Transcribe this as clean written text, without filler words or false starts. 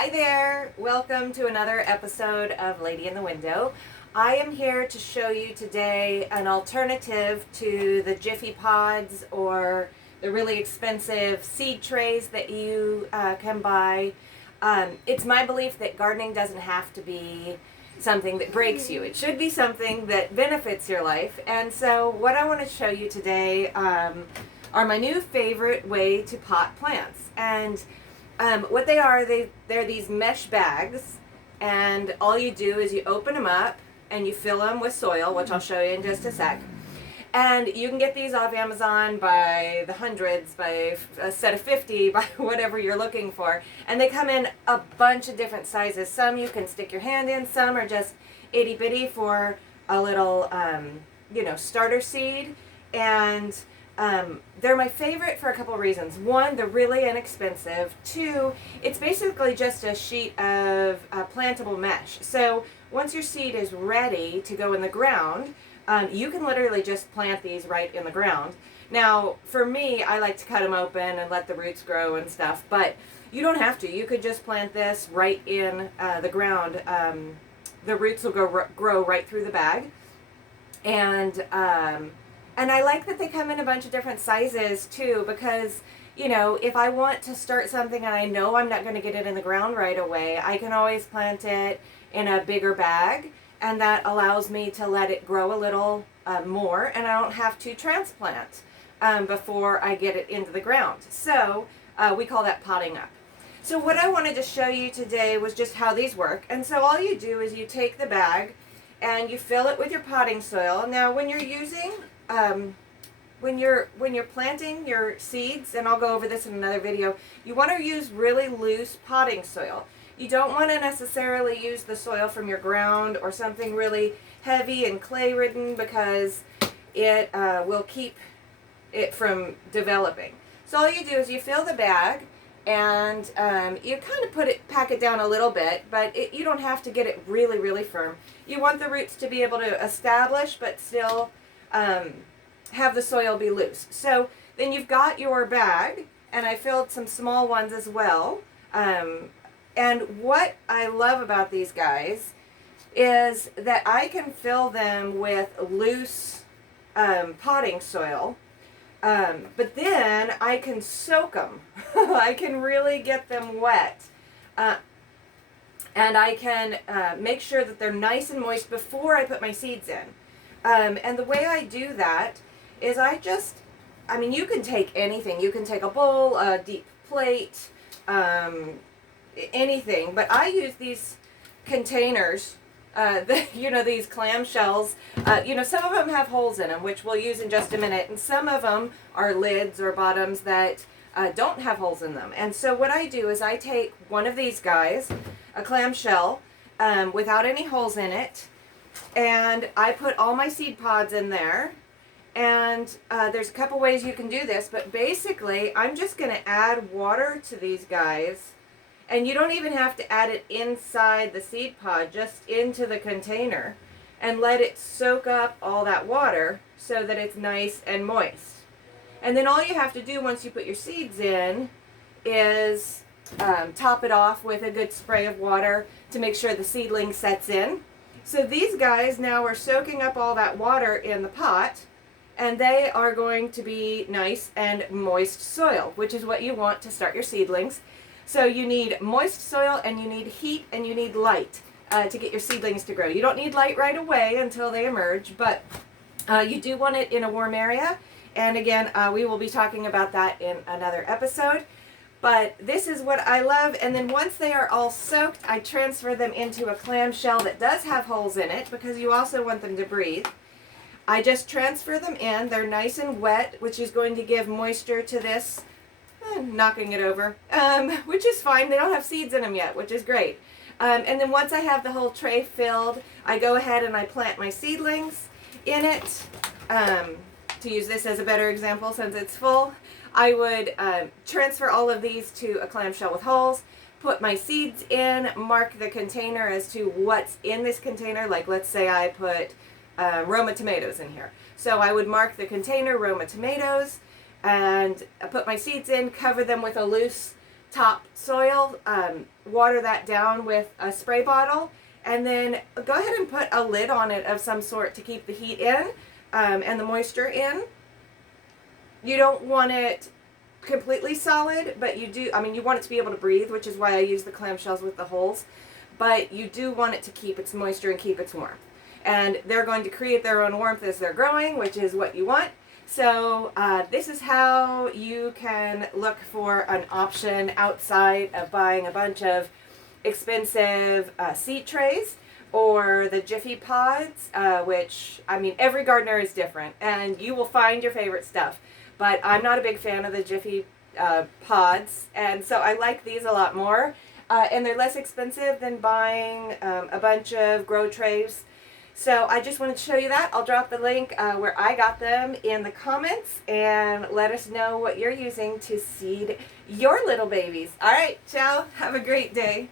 Hi there! Welcome to another episode of Lady in the Window. I am here to show you today an alternative to the Jiffy Pods or the really expensive seed trays that you can buy. It's my belief that gardening doesn't have to be something that breaks you. It should be something that benefits your life. And so what I want to show you today are my new favorite way to pot plants. And what they are, they're these mesh bags, and all you do is you open them up and you fill them with soil, which I'll show you in just a sec. And you can get these off Amazon by the hundreds, by a set of 50, by whatever you're looking for. And they come in a bunch of different sizes. Some you can stick your hand in, some are just itty bitty for a little, starter seed. And they're my favorite for a couple of reasons. One, they're really inexpensive. Two, it's basically just a sheet of plantable mesh. So once your seed is ready to go in the ground, you can literally just plant these right in the ground. Now, for me, I like to cut them open and let the roots grow and stuff, but you don't have to. You could just plant this right in the ground. The roots will grow right through the bag. And I like that they come in a bunch of different sizes too, because, if I want to start something and I know I'm not going to get it in the ground right away, I can always plant it in a bigger bag, and that allows me to let it grow a little more, and I don't have to transplant before I get it into the ground. So we call that potting up. So what I wanted to show you today was just how these work. And so all you do is you take the bag and you fill it with your potting soil. Now when you're using when you're planting your seeds, and I'll go over this in another video, you want to use really loose potting soil. You don't want to necessarily use the soil from your ground or something really heavy and clay ridden, because it will keep it from developing. So all you do is you fill the bag and you kind of pack it down a little bit, but you don't have to get it really, really firm. You want the roots to be able to establish but still have the soil be loose. So then you've got your bag, and I filled some small ones as well. And what I love about these guys is that I can fill them with loose potting soil, but then I can soak them. I can really get them wet. And I can make sure that they're nice and moist before I put my seeds in. And the way I do that is you can take anything. You can take a bowl, a deep plate, anything. But I use these containers, these clamshells. Some of them have holes in them, which we'll use in just a minute. And some of them are lids or bottoms that don't have holes in them. And so what I do is I take one of these guys, a clamshell, without any holes in it, and I put all my seed pods in there. And there's a couple ways you can do this, but basically I'm just going to add water to these guys, and you don't even have to add it inside the seed pod, just into the container, and let it soak up all that water so that it's nice and moist. And then all you have to do once you put your seeds in is top it off with a good spray of water to make sure the seedling sets in. So these guys now are soaking up all that water in the pot, and they are going to be nice and moist soil, which is what you want to start your seedlings. So you need moist soil, and you need heat, and you need light to get your seedlings to grow. You don't need light right away until they emerge, but you do want it in a warm area. And again, we will be talking about that in another episode. But this is what I love. And then once they are all soaked, I transfer them into a clamshell that does have holes in it, because you also want them to breathe. I just transfer them in. They're nice and wet, which is going to give moisture to this. Knocking it over, which is fine. They don't have seeds in them yet, which is great. And then once I have the whole tray filled, I go ahead and I plant my seedlings in it. To use this as a better example, since it's full, I would transfer all of these to a clamshell with holes, put my seeds in, mark the container as to what's in this container. Like, let's say I put Roma tomatoes in here. So I would mark the container Roma tomatoes, and put my seeds in, cover them with a loose topsoil, water that down with a spray bottle, and then go ahead and put a lid on it of some sort to keep the heat in and the moisture in. You don't want it completely solid, but you do, I mean, you want it to be able to breathe, which is why I use the clamshells with the holes, but you do want it to keep its moisture and keep its warmth. And they're going to create their own warmth as they're growing, which is what you want. So this is how you can look for an option outside of buying a bunch of expensive seed trays or the Jiffy pods, which, I mean, every gardener is different, and you will find your favorite stuff. But I'm not a big fan of the Jiffy pods, and so I like these a lot more. And they're less expensive than buying a bunch of grow trays. So I just wanted to show you that. I'll drop the link where I got them in the comments, and let us know what you're using to seed your little babies. All right, ciao. Have a great day.